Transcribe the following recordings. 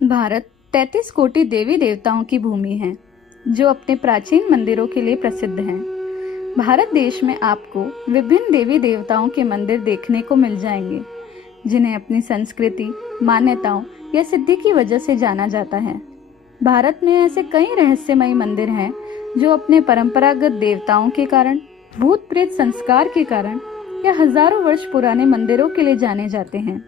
भारत 33 कोटि देवी देवताओं की भूमि है जो अपने प्राचीन मंदिरों के लिए प्रसिद्ध हैं। भारत देश में आपको विभिन्न देवी देवताओं के मंदिर देखने को मिल जाएंगे, जिन्हें अपनी संस्कृति, मान्यताओं या सिद्धि की वजह से जाना जाता है। भारत में ऐसे कई रहस्यमयी मंदिर हैं जो अपने परंपरागत देवताओं के कारण, भूत प्रेत संस्कार के कारण या हजारों वर्ष पुराने मंदिरों के लिए जाने जाते हैं।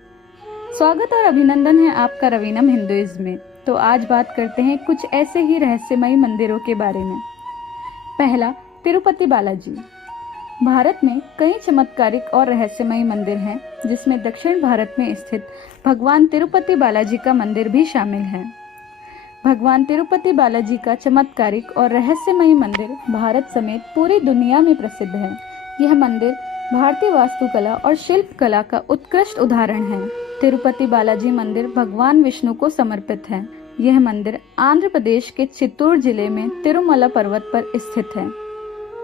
स्वागत और अभिनंदन है आपका रवीनम हिंदुइज्म में। तो आज बात करते हैं कुछ ऐसे ही रहस्यमयी मंदिरों के बारे में। पहला, तिरुपति बालाजी। भारत में कई चमत्कारिक और रहस्यमयी मंदिर हैं, जिसमें दक्षिण भारत में स्थित भगवान तिरुपति बालाजी का मंदिर भी शामिल है। भगवान तिरुपति बालाजी का चमत्कारिक और रहस्यमयी मंदिर भारत समेत पूरी दुनिया में प्रसिद्ध है। यह मंदिर भारतीय वास्तुकला और शिल्प कला का उत्कृष्ट उदाहरण है। तिरुपति बालाजी मंदिर भगवान विष्णु को समर्पित है। यह मंदिर आंध्र प्रदेश के चित्तूर जिले में तिरुमला पर्वत पर स्थित है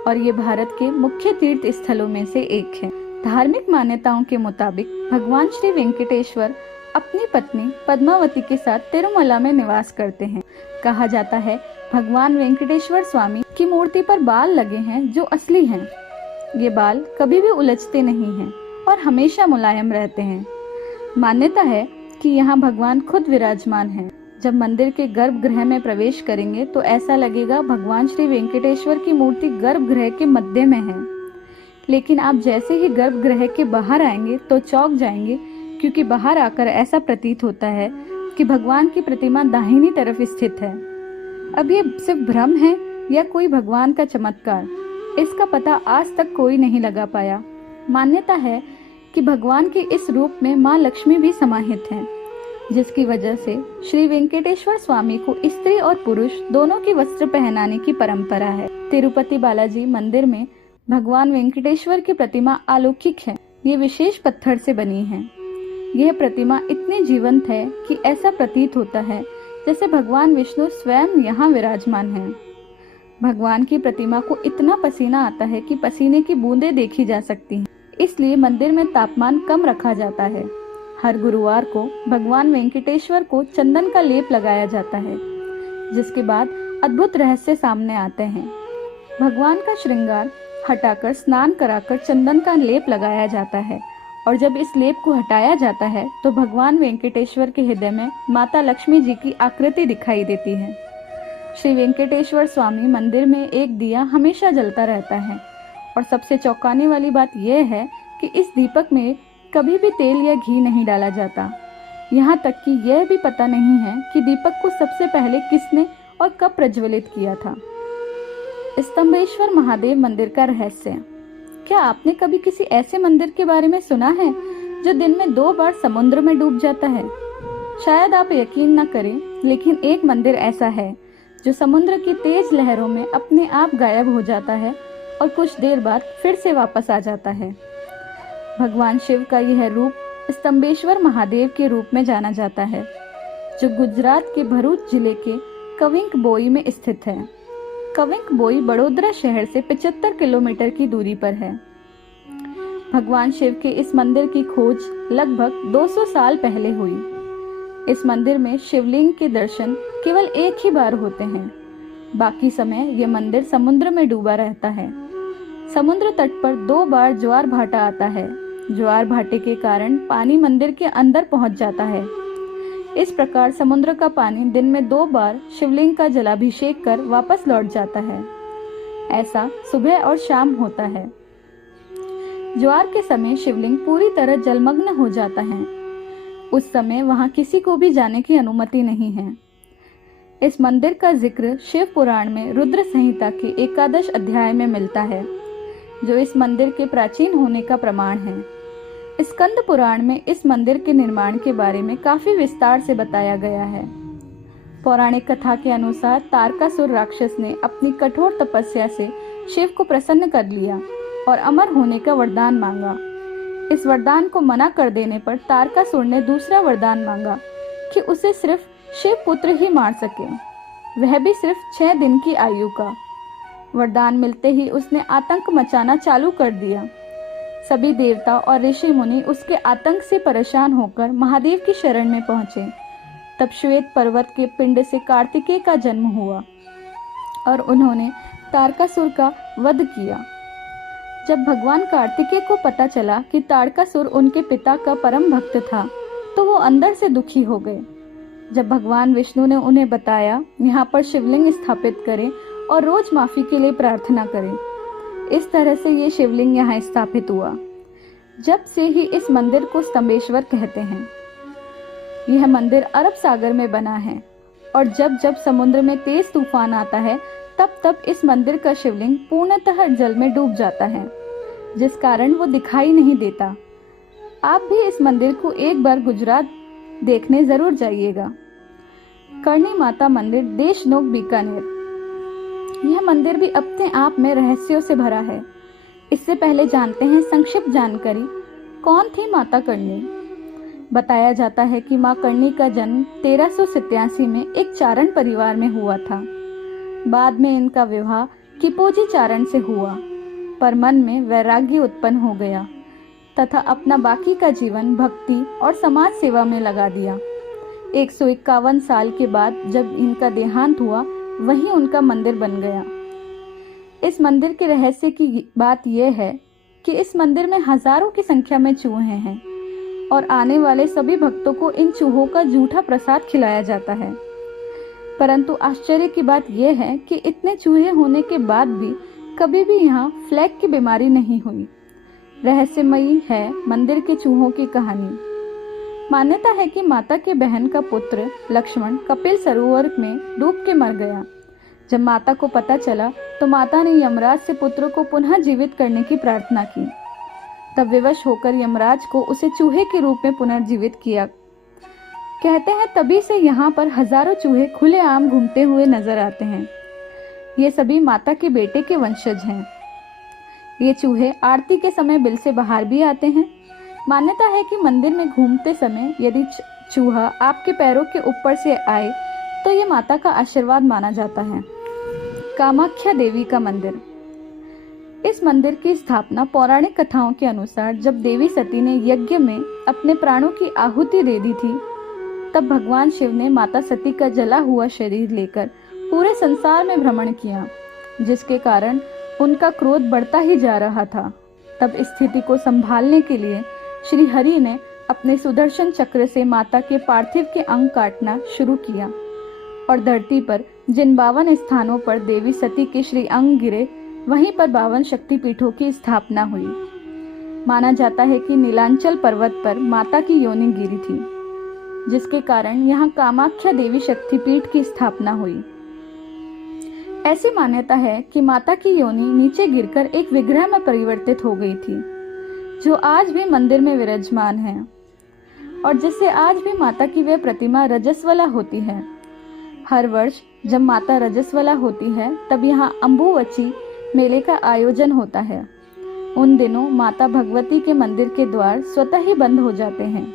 और ये भारत के मुख्य तीर्थ स्थलों में से एक है। धार्मिक मान्यताओं के मुताबिक भगवान श्री वेंकटेश्वर अपनी पत्नी पद्मावती के साथ तिरुमला में निवास करते हैं। कहा जाता है भगवान वेंकटेश्वर स्वामी की मूर्ति पर बाल लगे हैं जो असली हैं। ये बाल कभी भी उलझते नहीं हैं और हमेशा मुलायम रहते हैं। मान्यता है कि यहाँ भगवान खुद विराजमान हैं। जब मंदिर के गर्भगृह में प्रवेश करेंगे तो ऐसा लगेगा भगवान श्री वेंकटेश्वर की मूर्ति गर्भगृह के मध्य में है। लेकिन आप जैसे ही गर्भगृह के बाहर आएंगे तो चौंक जाएंगे, क्योंकि बाहर आकर ऐसा प्रतीत होता है कि भगवान की प्रतिमा दाहिनी तरफ स्थित है। अब ये सिर्फ भ्रम है या कोई भगवान का चमत्कार, इसका पता आज तक कोई नहीं लगा पाया। मान्यता है कि भगवान के इस रूप में माँ लक्ष्मी भी समाहित हैं, जिसकी वजह से श्री वेंकटेश्वर स्वामी को स्त्री और पुरुष दोनों की वस्त्र पहनाने की परंपरा है। तिरुपति बालाजी मंदिर में भगवान वेंकटेश्वर की प्रतिमा अलौकिक है। ये विशेष पत्थर से बनी है। यह प्रतिमा इतनी जीवंत है कि ऐसा प्रतीत होता है जैसे भगवान विष्णु स्वयं यहाँ विराजमान हैं। भगवान की प्रतिमा को इतना पसीना आता है कि पसीने की बूंदें देखी जा सकती हैं। इसलिए मंदिर में तापमान कम रखा जाता है। हर गुरुवार को भगवान वेंकटेश्वर को चंदन का लेप लगाया जाता है, जिसके बाद अद्भुत रहस्य सामने आते हैं। भगवान का श्रृंगार हटाकर स्नान कराकर चंदन का लेप लगाया जाता है और जब इस लेप को हटाया जाता है तो भगवान वेंकटेश्वर के हृदय में माता लक्ष्मी जी की आकृति दिखाई देती है। श्री वेंकटेश्वर स्वामी मंदिर में एक दिया हमेशा जलता रहता है और सबसे चौंकाने वाली बात यह है कि इस दीपक में कभी भी तेल या घी नहीं डाला जाता। यहाँ तक कि यह भी पता नहीं है कि दीपक को सबसे पहले किसने और कब प्रज्वलित किया था। स्तंभेश्वर महादेव मंदिर का रहस्य। क्या आपने कभी किसी ऐसे मंदिर के बारे में सुना है जो दिन में 2 बार समुद्र में डूब जाता है? शायद आप यकीन न करें, लेकिन एक मंदिर ऐसा है जो समुद्र की तेज लहरों में अपने आप गायब हो जाता है और कुछ देर बाद फिर से वापस आ जाता है। भगवान शिव का यह रूप स्तंभेश्वर महादेव के रूप में जाना जाता है, जो गुजरात के भरूच जिले के कविंक बोई में स्थित है। कविंक बोई बड़ोदरा शहर से 75 किलोमीटर की दूरी पर है। भगवान शिव के इस मंदिर की खोज लगभग 200 साल पहले हुई। इस मंदिर में शिवलिंग के दर्शन केवल एक ही बार होते हैं। बाकी समय यह मंदिर समुद्र में डूबा रहता है। समुद्र तट पर 2 बार ज्वार भाटा आता है। ज्वार भाटे के कारण पानी मंदिर के अंदर पहुंच जाता है। इस प्रकार समुद्र का पानी दिन में 2 बार शिवलिंग का जलाभिषेक कर वापस लौट जाता है। ऐसा सुबह और शाम होता है। ज्वार के समय शिवलिंग पूरी तरह जलमग्न हो जाता है। उस समय वहां किसी को भी जाने की अनुमति नहीं है। इस मंदिर का जिक्र शिव पुराण में रुद्र संहिता के 11 अध्याय में मिलता है, जो इस मंदिर के प्राचीन होने का प्रमाण है। स्कंद पुराण में इस मंदिर के निर्माण के बारे में काफी विस्तार से बताया गया है। पौराणिक कथा के अनुसार तारकासुर राक्षस ने अपनी कठोर तपस्या से शिव को प्रसन्न कर लिया और अमर होने का वरदान मांगा। इस वरदान को मना कर देने पर तारकासुर ने दूसरा वरदान मांगा कि उसे सिर्फ शिव पुत्र ही मार सके, वह भी सिर्फ 6 दिन की आयु का। वरदान मिलते ही उसने आतंक मचाना चालू कर दिया। सभी देवता और ऋषि मुनि उसके आतंक से परेशान होकर महादेव की शरण में पहुंचे। तब श्वेत पर्वत के पिंड से कार्तिकेय का जन्म हुआ और उन्होंने तारकासुर का वध किया। जब भगवान कार्तिकेय को पता चला कि तारकासुर उनके पिता का परम भक्त था, तो वो अंदर से दुखी हो गए। जब भगवान विष्णु ने उन्हें बताया यहाँ पर शिवलिंग स्थापित करें और रोज माफी के लिए प्रार्थना करें। इस तरह से ये शिवलिंग यहाँ स्थापित हुआ। जब से ही इस मंदिर को स्तंभेश्वर कहते हैं। यह मंदिर अरब सागर में बना है और जब जब समुद्र में तेज तूफान आता है तब तब इस मंदिर का शिवलिंग पूर्णतः जल में डूब जाता है, जिस कारण वो दिखाई नहीं देता। आप भी इस मंदिर को एक बार गुजरात देखने जरूर जाइएगा। करणी माता मंदिर, देशनोक, बीकानेर। यह मंदिर भी अपने आप में रहस्यों से भरा है। इससे पहले जानते हैं संक्षिप्त जानकारी। कौन थी माता करणी? बताया जाता है कि मां करणी का जन्म 1387 में एक चारण परिवार में हुआ था। बाद में इनका विवाह किपोजी चारण से हुआ, पर मन में वैराग्य उत्पन्न हो गया तथा अपना बाकी का जीवन भक्ति और समाज सेवा में लगा दिया। 151 साल के बाद जब इनका देहांत हुआ, वहीं उनका मंदिर बन गया। इस मंदिर के रहस्य की बात यह है कि इस मंदिर में हजारों की संख्या में चूहे हैं और आने वाले सभी भक्तों को इन चूहों का जूठा प्रसाद खिलाया जाता है। परंतु आश्चर्य की बात यह है कि इतने चूहे होने के बाद भी कभी भी यहाँ फ्लैग की बीमारी नहीं हुई। रहस्यमयी है मंदिर के चूहों की कहानी। मान्यता है कि माता के बहन का पुत्र लक्ष्मण कपिल सरोवर में डूब के मर गया। जब माता को पता चला तो माता ने यमराज से पुत्र को पुनः जीवित करने की प्रार्थना की। तब विवश होकर यमराज को उसे चूहे के रूप में पुनर्जीवित किया। कहते हैं तभी से यहाँ पर हजारों चूहे खुलेआम घूमते हुए नजर आते हैं। ये सभी माता के बेटे के वंशज हैं। ये चूहे आरती के समय बिल से बाहर भी आते हैं। मान्यता है कि मंदिर में घूमते समय यदि चूहा आपके पैरों के ऊपर से आए तो ये माता का आशीर्वाद माना जाता है। कामाख्या देवी का मंदिर। इस मंदिर की स्थापना पौराणिक कथाओं के अनुसार जब देवी सती ने यज्ञ में अपने प्राणों की आहुति दे दी थी, तब भगवान शिव ने माता सती का जला हुआ शरीर लेकर पूरे संसार में भ्रमण किया, जिसके कारण उनका क्रोध बढ़ता ही जा रहा था। तब स्थिति को संभालने के लिए श्री हरि ने अपने सुदर्शन चक्र से माता के पार्थिव के अंग काटना शुरू किया और धरती पर जिन 52 स्थानों पर देवी सती के श्री अंग गिरे, वहीं पर 52 शक्तिपीठों की स्थापना हुई। माना जाता है कि नीलांचल पर्वत पर माता की योनि गिरी थी, जिसके कारण यहाँ कामाख्या देवी शक्तिपीठ की स्थापना हुई। ऐसी मान्यता है कि माता की योनि नीचे गिरकर एक विग्रह में परिवर्तित हो गई थी, जो आज भी मंदिर में विराजमान है और जिससे आज भी माता की वह प्रतिमा रजस्वला होती है। हर वर्ष जब माता रजस्वला होती है, तब यहाँ अम्बुवची मेले का आयोजन होता है। उन दिनों माता भगवती के मंदिर के द्वार स्वतः ही बंद हो जाते हैं।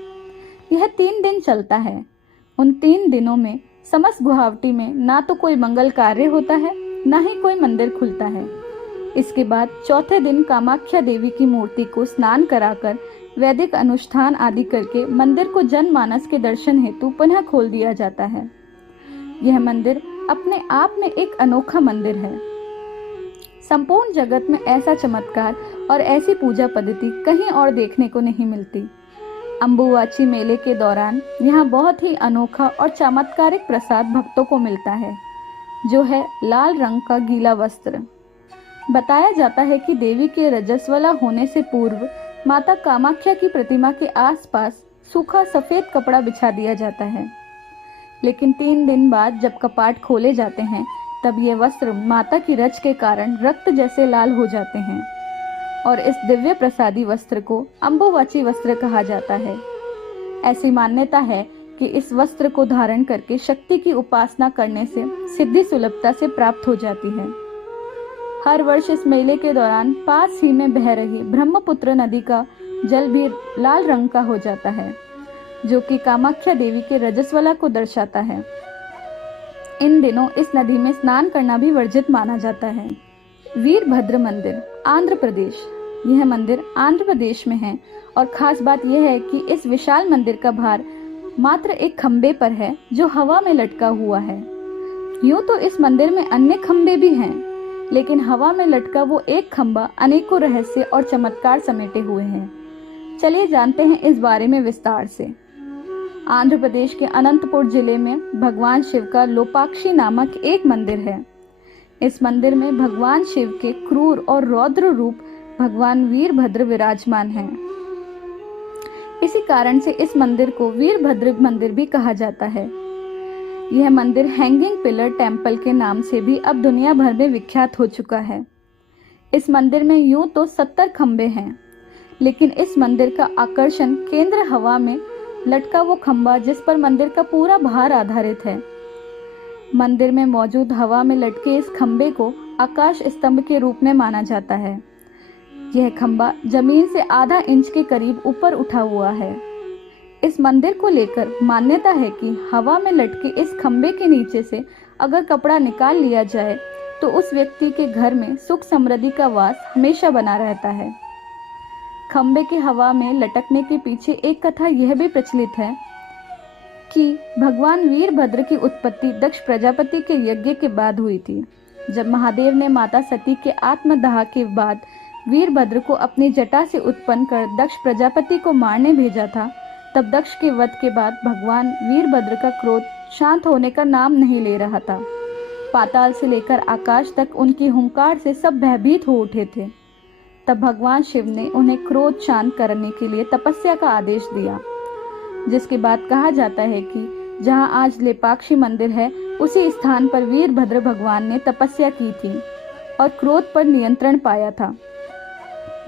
यह 3 दिन चलता है। उन 3 दिनों में समस्त गुवाहाटी में ना तो कोई मंगल कार्य होता है, ना ही कोई मंदिर खुलता है। इसके बाद चौथे दिन कामाख्या देवी की मूर्ति को स्नान कराकर वैदिक अनुष्ठान आदि करके मंदिर को जनमानस के दर्शन हेतु पुनः खोल दिया जाता है। यह मंदिर अपने आप में एक अनोखा मंदिर है। संपूर्ण जगत में ऐसा चमत्कार और ऐसी पूजा पद्धति कहीं और देखने को नहीं मिलती। अम्बुवाची मेले के दौरान यहाँ बहुत ही अनोखा और चमत्कारिक प्रसाद भक्तों को मिलता है, जो है लाल रंग का गीला वस्त्र। बताया जाता है कि देवी के रजस्वला होने से पूर्व माता कामाख्या की प्रतिमा के आसपास सूखा सफेद कपड़ा बिछा दिया जाता है, लेकिन 3 दिन बाद जब कपाट खोले जाते हैं, तब ये वस्त्र माता की रच के कारण रक्त जैसे लाल हो जाते हैं और इस दिव्य प्रसादी वस्त्र को अम्बुवाची वस्त्र कहा जाता है। ऐसी मान्यता है कि इस वस्त्र को धारण करके शक्ति की उपासना करने से सिद्धि सुलभता से प्राप्त हो जाती है। हर वर्ष इस मेले के दौरान पास ही में बह रही ब्रह्मपुत्र नदी का जल भी लाल रंग का हो जाता है, जो कि कामाख्या देवी के रजस्वला को दर्शाता है। इन दिनों इस नदी में स्नान करना भी वर्जित माना जाता है। वीरभद्र मंदिर, आंध्र प्रदेश। यह मंदिर आंध्र प्रदेश में है और खास बात यह है कि इस विशाल मंदिर का भार मात्र एक खंबे पर है जो हवा में लटका हुआ है। यूं तो इस मंदिर में अन्य खंबे भी हैं, लेकिन हवा में लटका वो एक खंबा अनेकों रहस्य और चमत्कार समेटे हुए हैं। चलिए जानते हैं इस बारे में विस्तार से। आंध्र प्रदेश के अनंतपुर जिले में भगवान शिव का लोपाक्षी नामक एक मंदिर है। इस मंदिर में भगवान शिव के क्रूर और रौद्र रूप भगवान वीरभद्र विराजमान हैं। इसी कारण से इस मंदिर को वीरभद्र मंदिर भी कहा जाता है। यह मंदिर हैंगिंग पिलर टेम्पल के नाम से भी अब दुनिया भर में विख्यात हो चुका है। इस मंदिर में यूं तो 70 खंबे हैं, लेकिन इस मंदिर का आकर्षण केंद्र हवा में लटका वो खंबा जिस पर मंदिर का पूरा भार आधारित है। मंदिर में मौजूद हवा में लटके इस खंबे को आकाश स्तंभ के रूप में माना जाता है। यह खंबा जमीन से आधा इंच के करीब ऊपर उठा हुआ है। इस मंदिर को लेकर मान्यता है कि हवा में लटके इस खंबे के नीचे से अगर कपड़ा निकाल लिया जाए तो उस व्यक्ति के घर में सुख समृद्धि का वास हमेशा बना रहता है। खंबे के हवा में लटकने के पीछे एक कथा यह भी प्रचलित है कि भगवान वीरभद्र की उत्पत्ति दक्ष प्रजापति के यज्ञ के बाद हुई थी। जब महादेव ने माता सती के आत्मदाह के बाद वीरभद्र को अपनी जटा से उत्पन्न कर दक्ष प्रजापति को मारने भेजा था, तब दक्ष के वध के बाद भगवान वीरभद्र का क्रोध शांत होने का नाम नहीं ले रहा था। पाताल से लेकर आकाश तक उनकी हुंकार से सब भयभीत हो उठे थे। तब भगवान शिव ने उन्हें क्रोध शांत करने के लिए तपस्या का आदेश दिया, जिसके बाद कहा जाता है कि जहां आज लेपाक्षी मंदिर है, उसी स्थान पर वीरभद्र भगवान ने तपस्या की थी और क्रोध पर नियंत्रण पाया था।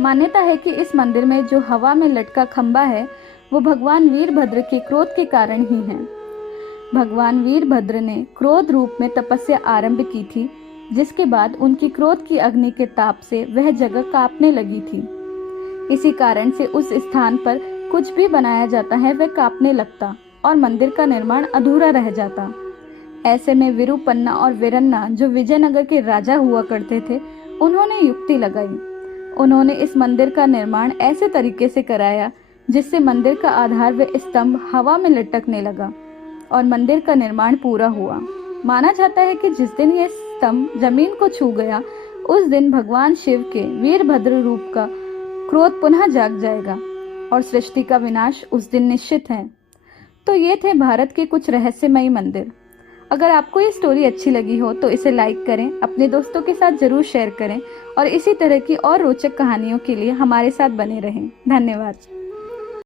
मान्यता है कि इस मंदिर में जो हवा में लटका खंबा है वो भगवान वीरभद्र के क्रोध के कारण ही है। भगवान वीरभद्र ने क्रोध रूप में तपस्या आरंभ की थी, जिसके बाद उनकी क्रोध की अग्नि के ताप से वह जगह कांपने लगी थी। इसी कारण से उस स्थान पर कुछ भी बनाया जाता है वह कांपने लगता और मंदिर का निर्माण अधूरा रह जाता। ऐसे में विरूपन्ना और वीरन्ना जो विजयनगर के राजा हुआ करते थे, उन्होंने युक्ति लगाई। उन्होंने इस मंदिर का निर्माण ऐसे तरीके से कराया जिससे मंदिर का आधार व स्तंभ हवा में लटकने लगा और मंदिर का निर्माण पूरा हुआ। माना जाता है कि जिस दिन यह स्तंभ जमीन को छू गया, उस दिन भगवान शिव के वीरभद्र रूप का क्रोध पुनः जाग जाएगा और सृष्टि का विनाश उस दिन निश्चित है। तो ये थे भारत के कुछ रहस्यमयी मंदिर। अगर आपको ये स्टोरी अच्छी लगी हो तो इसे लाइक करें, अपने दोस्तों के साथ जरूर शेयर करें और इसी तरह की और रोचक कहानियों के लिए हमारे साथ बने रहें। धन्यवाद।